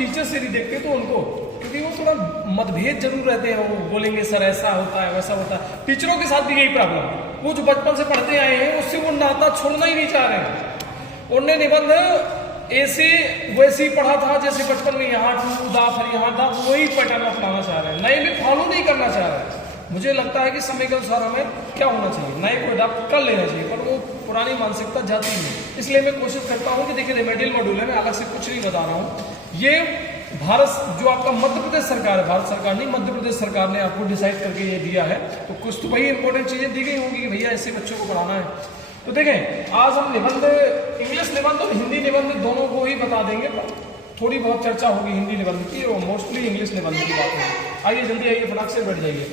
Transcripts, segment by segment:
Teacher से नहीं देखते तो उनको, क्योंकि वो थोड़ा मतभेद जरूर रहते हैं, वो बोलेंगे सर ऐसा होता है वैसा होता है। टीचरों के साथ भी यही प्रॉब्लम है, वो जो बचपन से पढ़ते आए हैं उससे वो नाता छोड़ना ही नहीं चाह रहे हैं। उन्होंने निबंध ऐसे वैसे ही पढ़ा था जैसे बचपन में यहाँ टू दा फिर यहाँ दा, वही पैटर्न अपनाना चाह रहे हैं, नए में फॉलो नहीं करना चाह रहे हैं। मुझे लगता है कि समय के अनुसार हमें क्या होना चाहिए, नए को अडॉप्ट कर लेना चाहिए, पर वो पुरानी मानसिकता जाती नहीं। इसलिए मैं कोशिश करता हूँ कि देखिए रेमेडियल मॉड्यूल है, मैं अलग से कुछ नहीं बता रहा हूँ। ये भारत जो आपका मध्य प्रदेश सरकार है, भारत सरकार नहीं मध्य प्रदेश सरकार ने आपको डिसाइड करके ये दिया है, तो कुछ तो भाई इंपॉर्टेंट चीजें दी गई होंगी कि भैया ऐसे बच्चों को पढ़ाना है। तो देखें आज हम निबंध, इंग्लिश निबंध और हिंदी निबंध दोनों को ही बता देंगे, पर थोड़ी बहुत चर्चा होगी हिंदी निबंध की और मोस्टली इंग्लिश निबंध की बात होगी। आइए जल्दी आइए, फटाक से बैठ जाइए।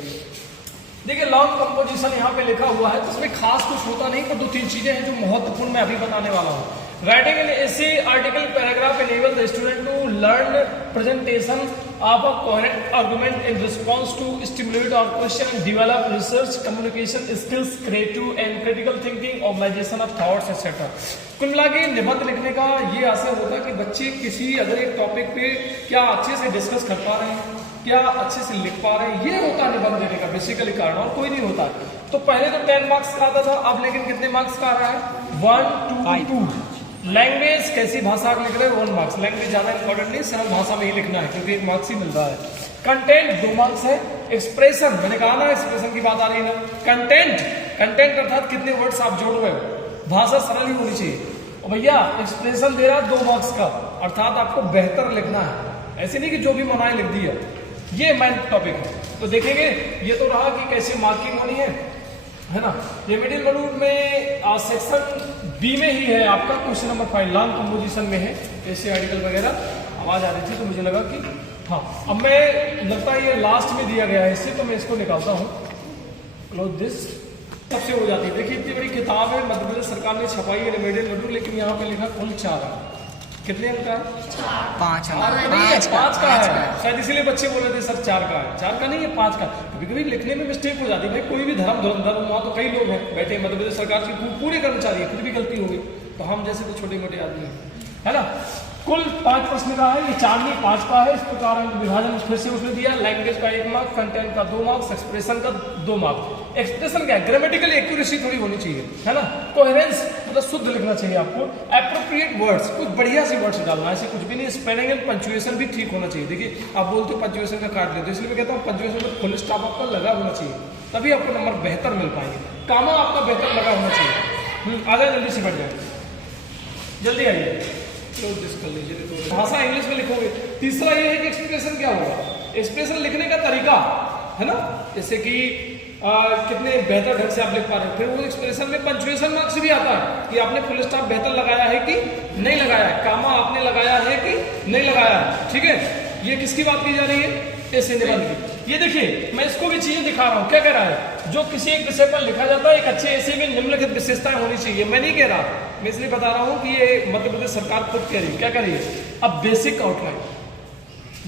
देखिए लॉन्ग कंपोजिशन यहाँ पे लिखा हुआ है, तो इसमें खास कुछ होता नहीं, पर दो तीन चीजें हैं जो महत्वपूर्ण मैं अभी बताने वाला हूँ। Writing an essay article paragraph enable the student to learn presentation of a coherent argument in response to stimulate और question and develop research communication skills, creative and critical thinking, organisation of thoughts etcetera. कुल मिला के निबंध लिखने का ये असर होता है कि बच्चे किसी अगर एक टॉपिक पे क्या अच्छे से डिस्कस कर पा रहे हैं, क्या अच्छे से लिख पा रहे हैं, ये होता है निबंध देने का बेसिकली कारण, और कोई नहीं होता। तो पहले तो 10 मार्क्स का आता था, अब लेकिन कितने मार्क्स का आ रहा है 1 2 2। लैंग्वेज कैसी भाषा लिख रहे हो 1 मार्क्स, लैंग्वेज ज्यादा इंपॉर्टेंट नहीं, सरल भाषा में ही लिखना है क्योंकि 1 मार्क्स ही मिल रहा है। कंटेंट 2 मार्क्स है। एक्सप्रेशन, मैंने कहा ना एक्सप्रेशन की बात आ रही है ना। कंटेंट, कंटेंट अर्थात कितने वर्ड्स आप जोड़ रहे हो, भाषा सरल ही होनी चाहिए। और भैया एक्सप्रेशन दे रहा 2 मार्क्स का, अर्थात आपको बेहतर लिखना है, ऐसे नहीं कि जो भी मनाए लिख दिया। ये मेन टॉपिक है। तो देखेंगे ये तो रहा कि कैसे मार्किंग होनी है ना। रेमेडियल मॉड्यूल में सेक्शन बी में ही है आपका क्वेश्चन नंबर 5 लॉन्ग कंपोजिशन में है, ऐसे आर्टिकल वगैरह। आवाज आ रही थी तो मुझे लगा कि हाँ, अब मैं लगता है ये लास्ट में दिया गया है इससे, तो मैं इसको निकालता हूँ। क्लोज दिस सबसे हो जाती है। देखिए इतनी बड़ी किताब है, मध्य प्रदेश सरकार ने छपाई है रेमेडियल मॉड्यूल, लेकिन यहाँ पे लिखा कुल 4 है। कितने अंक का है? 5 का है शायद, इसीलिए बच्चे बोल रहे थे सर 4 का है। 4 का नहीं है 5 का। कभी कभी लिखने में मिस्टेक हो जाती है भाई, कोई भी धर्म वहाँ तो कई लोग हैं बैठे, मध्य प्रदेश सरकार की पूरे कर्मचारी है, कुछ भी गलती होगी तो हम जैसे तो छोटे मोटे आदमी है ना। कुल 5 प्रश्न का है, ये 4 नहीं 5 का है। इस प्रकार विभाजन फिर से उसने दिया। लैंग्वेज का 1 मार्क, कंटेंट का 2 मार्क्स, एक्सप्रेशन का 2 मार्क्स। एक्सप्रेशन क्या है, ग्रामेटिकल एक्यूरेसी थोड़ी होनी चाहिए है ना। कोहेरेंस मतलब शुद्ध लिखना चाहिए आपको। एप्रोप्रिएट वर्ड्स, कुछ बढ़िया सी वर्ड्स डालना, ऐसे कुछ भी नहीं। स्पेलिंग एंड पंक्चुएशन भी ठीक होना चाहिए। देखिए आप बोलते हो पंक्चुएशन का काट लेते हो, इसलिए मैं कहता हूँ पंक्चुएशन का फुल स्टॉप आपका लगा होना चाहिए, तभी आपको नंबर बेहतर मिल पाएंगे। कामा आपका बेहतर लगा होना चाहिए। आ जाए जल्दी से बैठ जाए, जल्दी आइए। कर लीजिए, भाषा इंग्लिश में लिखोगे। तीसरा ये है कि एक्सप्रेशन क्या होगा, एक्सप्रेशन लिखने का तरीका है ना, जैसे कि कितने बेहतर ढंग से आप लिख पा रहे हो। फिर वो एक्सप्रेशन में पंक्चुएशन मार्क्स भी आता है कि आपने फुल स्टॉप बेहतर लगाया है कि नहीं लगाया है, कामा आपने लगाया है कि नहीं लगाया है। ठीक है, ये किसकी बात की जा रही है, ऐसे निबंध की। ये देखिए मैं इसको भी चीजें दिखा रहा हूँ, क्या कह रहा है, जो किसी एक विषय पर लिखा जाता है एक अच्छे ऐसे में निम्नलिखित विशेषताएं होनी चाहिए। मैं नहीं कह रहा, मैं इसलिए बता रहा हूँ कि ये मध्य प्रदेश सरकार खुद कह रही है। क्या कह रही है, अब बेसिक आउटलाइन,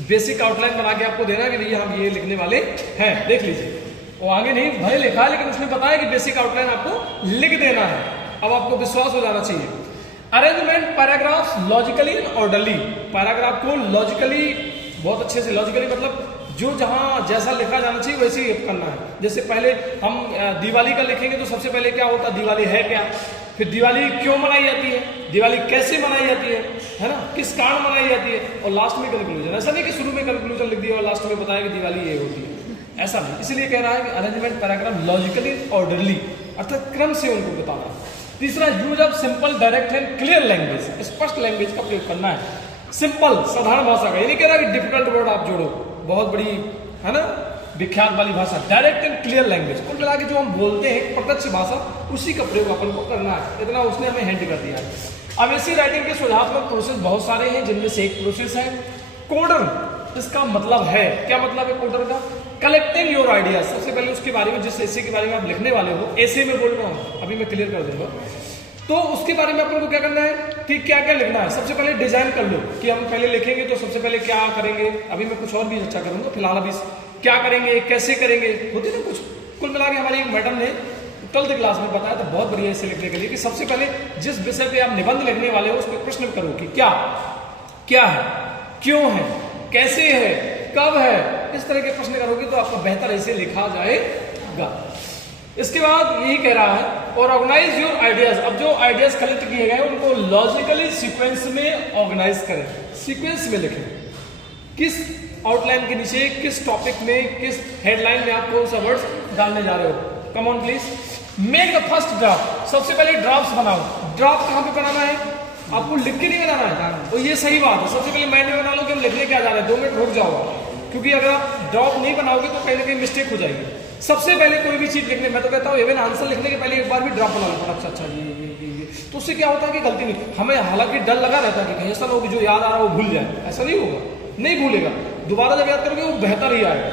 बेसिक आउटलाइन बना के आपको देना कि भैया हम ये लिखने वाले हैं, देख लीजिए। वो आगे नहीं भले लिखा है, लेकिन उसने बताया कि बेसिक आउटलाइन आपको लिख देना है। अब आपको विश्वास हो जाना चाहिए। Arrangement paragraph logically and orderly, paragraph को लॉजिकली बहुत अच्छे से, लॉजिकली मतलब जो जहां जैसा लिखा जाना चाहिए वैसे ही करना है। जैसे पहले हम दिवाली का लिखेंगे तो सबसे पहले क्या होता है, दिवाली है क्या, फिर दिवाली क्यों मनाई जाती है, दिवाली कैसे मनाई जाती है ना, किस कारण मनाई जाती है, और लास्ट में कंक्लूजन। ऐसा नहीं कि शुरू में कंक्लूजन लिख दिया और लास्ट में बताया कि दिवाली ये होती है, ऐसा नहीं। इसलिए कह रहा है कि अरेंजमेंट पैराग्राफ लॉजिकली ऑर्डरली, अर्थात क्रम से उनको बताना। तीसरा, use of simple direct and clear language, स्पष्ट लैंग्वेज का प्रयोग करना है। सिंपल साधारण भाषा का, ये नहीं कह रहा कि डिफिकल्ट वर्ड आप जोड़ो, बहुत बड़ी है ना विख्यात वाली भाषा। डायरेक्ट एंड क्लियर लैंग्वेज, कुल मिला के जो हम बोलते हैं प्रत्यक्ष भाषा, उसी का प्रयोग अपन को करना है। इतना उसने हमें हिंट कर दिया है। अब ऐसी राइटिंग के सुझात्मक प्रोसेस बहुत सारे हैं, जिनमें से एक प्रोसेस है कोडर। इसका मतलब है, क्या मतलब है कोडर का, कलेक्टिंग योर आइडियाज। सबसे पहले उसके बारे में, जिस ऐसे के बारे में आप लिखने वाले हो, ऐसे में बोल रहा हूँ, अभी मैं क्लियर कर दूंगा, तो उसके बारे में अपन को क्या करना है कि क्या क्या लिखना है। सबसे पहले डिजाइन कर लो कि हम पहले लिखेंगे तो सबसे पहले क्या करेंगे। अभी मैं कुछ और भी अच्छा करूंगा, फिलहाल अभी क्या करेंगे, कैसे करेंगे, होती ना कुछ। कुल मिला के हमारी एक मैडम ने 12th क्लास में बताया था बहुत बढ़िया इसे लिखने के लिए, कि सबसे पहले जिस विषय पे आप निबंध लिखने वाले हो उस पर प्रश्न करो कि क्या क्या है, क्यों है, कैसे है, कब है, इस तरह के प्रश्न करोगे तो आपका बेहतर ऐसे लिखा जाएगा। इसके बाद यही कह रहा है और ऑर्गेनाइज योर आइडियाज। अब जो आइडियाज कलेक्ट किए गए उनको लॉजिकली सीक्वेंस में ऑर्गेनाइज करें, सीक्वेंस में लिखें, किस आउटलाइन के नीचे, किस टॉपिक में, किस हेडलाइन में आप कौन सा वर्ड्स डालने जा रहे हो। Come on please, make the first draft. सबसे पहले ड्राफ्ट बनाओ। ड्राफ्ट कहाँ पे बनाना है, आपको लिख के नहीं बनाना है, तो ये सही बात है। सबसे पहले माइंड में बना लो कि हम लिखने क्या जा रहे हैं, 2 मिनट रुक जाओ, क्योंकि अगर आप ड्राफ्ट नहीं बनाओगे तो कहीं ना कहीं मिस्टेक हो जाएगी। सबसे पहले कोई भी चीज लिखने, मैं तो कहता हूँ इवन आंसर लिखने के पहले एक बार भी ड्राफ्ट बना लो। अच्छा ये, तो उससे क्या होता है कि गलती नहीं, हमें हालांकि डर लगा रहता है कि कहीं ऐसा ना हो कि जो याद आ रहा है वो भूल जाए। ऐसा नहीं होगा, नहीं भूलेगा, दोबारा जब याद करोगे वो बेहतर ही आएगा।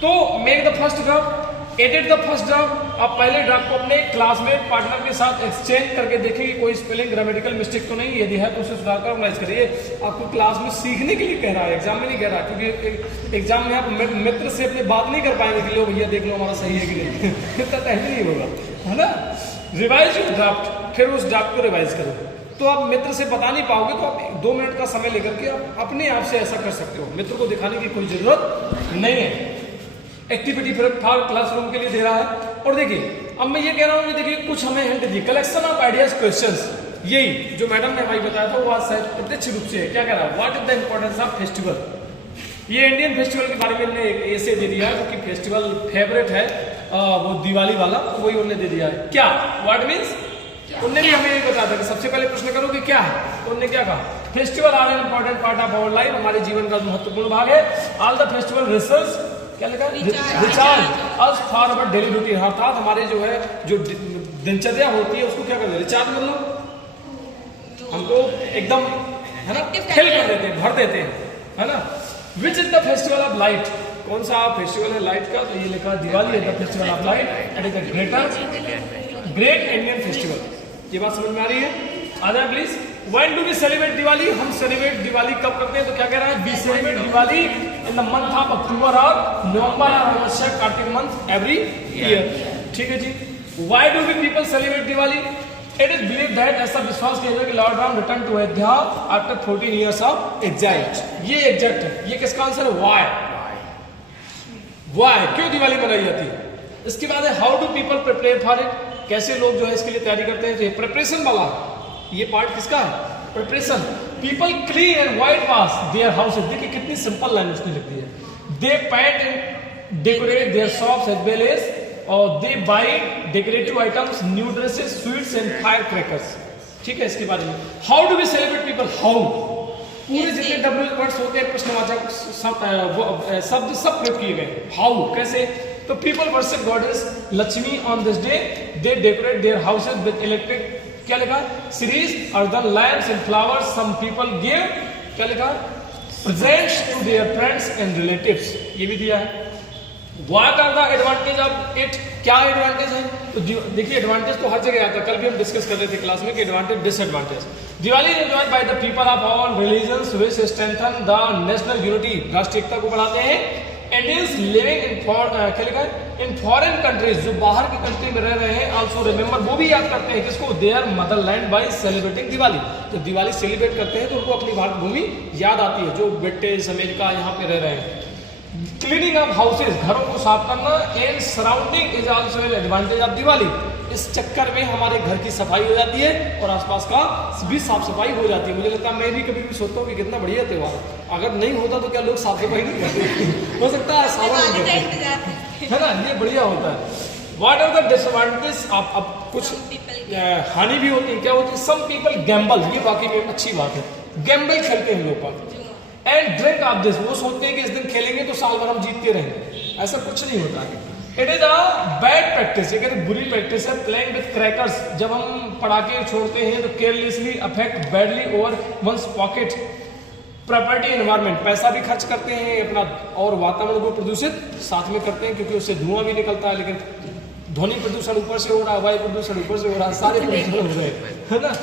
तो make the first draft, edit the first draft. आप पहले ड्राफ्ट को अपने क्लासमेट पार्टनर के साथ एक्सचेंज करके देखें कि कोई स्पेलिंग ग्रामेटिकल मिस्टेक तो नहीं, यदि है तो उसे सुधार कर ऑर्गेनाइज करिए। आपको क्लास में सीखने के लिए कह रहा है, एग्जाम में नहीं कह रहा, क्योंकि एग्जाम में आप मित्र से अपने बात नहीं कर पाएंगे कि लो भैया देख लो हमारा सही है कि नहीं इतना टाइम नहीं होगा, है ना। रिवाइज योर ड्राफ्ट, फिर उस ड्राफ्ट को रिवाइज करो। तो आप मित्र से बता नहीं पाओगे तो आप 2 मिनट का समय लेकर के आप अपने आप से ऐसा कर सकते हो, मित्र को दिखाने की कोई जरूरत नहीं है। एक्टिविटी फिर क्लासरूम के लिए दे रहा है। और देखिए अब मैं ये कह रहा हूँ कि देखिए कुछ हमें hint the, collection of ideas questions, यही जो मैडम ने हमारी बताया था वो आज शायद प्रत्यक्ष रूप से क्या कह रहा है, what is the importance of festival. ये इंडियन फेस्टिवल के बारे में हमने एक ऐसे दे दिया है, क्योंकि फेस्टिवल फेवरेट है वो दिवाली वाला, तो वही उन्होंने दे दिया है। क्या व्हाट मीन्स, उन्होंने भी हमें ये बताया था कि सबसे पहले प्रश्न करो कि क्या है, तो उन्होंने क्या कहा, festival are an important part of our life, हमारे जीवन का महत्वपूर्ण भाग है। ऑल द फेस्टिवल रिसर्च, क्या लिखा, recharge us for our daily routine, अर्थात हमारे जो है जो दिनचर्या होती है उसको क्या करते हैं, रिचार्ज मतलब हमको एकदम है ना फिल कर देते हैं, भर देते हैं, है ना। Which is the festival of light, कौन सा फेस्टिवल है लाइट का, तो ये लिखा दिवाली है the festival of light, it is the great Indian festival. ये बात समझ में आ रही है, आ जाए please. When do we celebrate Diwali, हम सेलिब्रेट दिवाली कब करते हैं, तो क्या कह रहा है, we celebrate Diwali in the month of October और नवंबर और अवश्य कार्तिक मंथ एवरी ईयर। ठीक है जी। Why do we people celebrate Diwali, it is believe that, ऐसा विश्वास किया जाए कि Lord Ram return to Ayodhya after 14 years of exile. ये एग्जैक्ट है, ये किसका आंसर है, व्हाई, व्हाई क्यों दिवाली मनाई जाती है। इसके बाद है how do people prepare for it, कैसे लोग जो है इसके लिए तैयारी करते हैं। तो प्रिपरेशन वाला ये पार्ट किसका है, preparation. People clean and whitewash their houses, देखिए कितनी सिंपल लाइन उसने लिख दी है। They paint and decorate their shops as well as, और they buy decorative items, new dresses, sweets and firecrackers. ठीक है, इसके बारे में how do we celebrate people, how पूरे जितने डब्ल्यू वर्ड्स होते हैं प्रश्नवाचक शब्द सब प्रयोग किए गए। हाउ कैसे, तो people worship goddess Lakshmi on this day, they decorate their houses with electric, क्या लिखा, series earthen lamps and flowers, some people give, क्या लिखा, presents to their friends and relatives, ये भी दिया है। What are the advantage of it, क्या advantage है, तो देखिए एडवांटेज तो हर जगह आता है, कल भी हम डिस्कस कर रहे थे क्लास में कि advantage disadvantage. Diwali is enjoyed by the people of all religions which strengthen the national unity, राष्ट्रीय एकता को बढ़ाते हैं। Indians living in foreign countries, जो बाहर की कंट्री में रह रहे हैं, आल्सो रिमेंबर, वो भी याद करते हैं किसको, their motherland by celebrating Diwali. तो दिवाली सेलिब्रेट करते हैं तो उनको अपनी भारत भूमि याद आती है, जो ब्रिटिश अमेरिका यहाँ पे रह रहे हैं। क्लीनिंग ऑफ हाउसेज, घरों को साफ करना, and surrounding is also an advantage of Diwali. इस चक्कर में हमारे घर की सफाई हो जाती है और आसपास का भी साफ सफाई हो जाती है। मुझे लगता है, मैं भी कभी भी सोचता हूँ कि कितना बढ़िया त्योहार, अगर नहीं होता तो क्या लोग साफ सफाई नहीं करते हो सकता है सावन नहीं करते, है ना, ये बढ़िया होता है। व्हाट आर द डिसएडवांटेजेस, अब कुछ हानि भी होती है, क्या होती है, सम पीपल गैम्बल, ये वाकई में अच्छी बात है, गैम्बल खेलते हैं लोग, एंड ड्रिंक ऑफ दिस, वो सोचते हैं कि इस दिन खेलेंगे तो साल भर हम जीतते रहेंगे, ऐसा कुछ नहीं होता है। It is a bad practice, ये कहते बुरी प्रैक्टिस है। प्लेइंग विद क्रैकर्स, जब हम पटाखे छोड़ते हैं तो carelessly affect badly over one's pocket, property, environment, पैसा भी खर्च करते हैं अपना, और वातावरण को प्रदूषित साथ में करते हैं, क्योंकि उससे धुआं भी निकलता है, लेकिन ध्वनि प्रदूषण ऊपर से हो रहा है, वायु प्रदूषण ऊपर से हो रहा है, सारे प्रदूषण हो रहे हैं, है ना।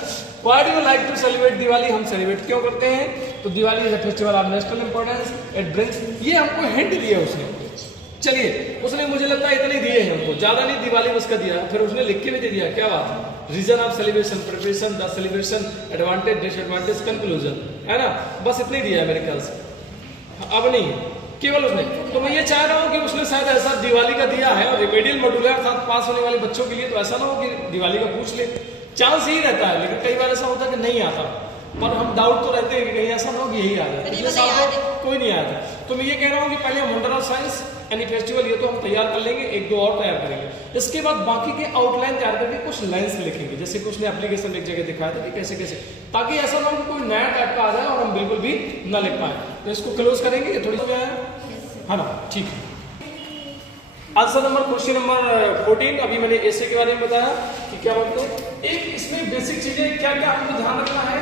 Why do you like to celebrate Diwali, हम सेलिब्रेट क्यों करते हैं, तो Diwali is a festival of national importance, it brings, ये हमको हिंट दिया उसने। चलिए, उसने मुझे लगता है इतने दिए हैं हमको, ज्यादा नहीं, दिवाली उसका दिया, फिर उसने लिख के भी दे दिया, क्या बात है। Reason of celebration, preparation, the celebration, advantage, disadvantage, conclusion, है ना, बस इतना ही दिया है मेरे ख्याल से, अब नहीं केवल उसने। तो मैं ये चाह रहा हूँ कि उसने शायद ऐसा दिवाली का दिया है और रिमेडियल मॉड्यूल है अर्थात पास होने वाले बच्चों के लिए, तो ऐसा ना हो कि दिवाली का पूछ ले, चांस यही रहता है, लेकिन कई बार ऐसा होता है कि नहीं आता, पर हम डाउट तो रहते हैं कि कहीं ऐसा ना हो कि यही आ जाए। पिछले साल तो कोई नहीं आया था। तो मैं ये कह रहा हूँ कि पहले हम वंडर ऑफ साइंस यानी फेस्टिवल ये तो हम तैयार कर लेंगे, एक दो और तैयार करेंगे, इसके बाद बाकी के आउटलाइन तैयार करके कुछ लाइंस लिखेंगे, जैसे कि उसने एप्लीकेशन एक जगह दिखाया था कि कैसे कैसे, ताकि ऐसा ना हो कि कोई नया टाइप का आ जाए और हम बिल्कुल भी ना लिख पाए। तो इसको क्लोज करेंगे, ये थोड़ी हो गया है ना, ठीक है। आंसर नंबर क्वेश्चन नंबर 14, अभी मैंने ऐसे के बारे में बताया कि क्या बोलते हैं, एक इसमें बेसिक चीजें क्या क्या आपको ध्यान रखना है,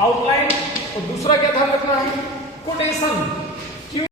आउटलाइन, और दूसरा क्या ध्यान रखना है, कोटेशन।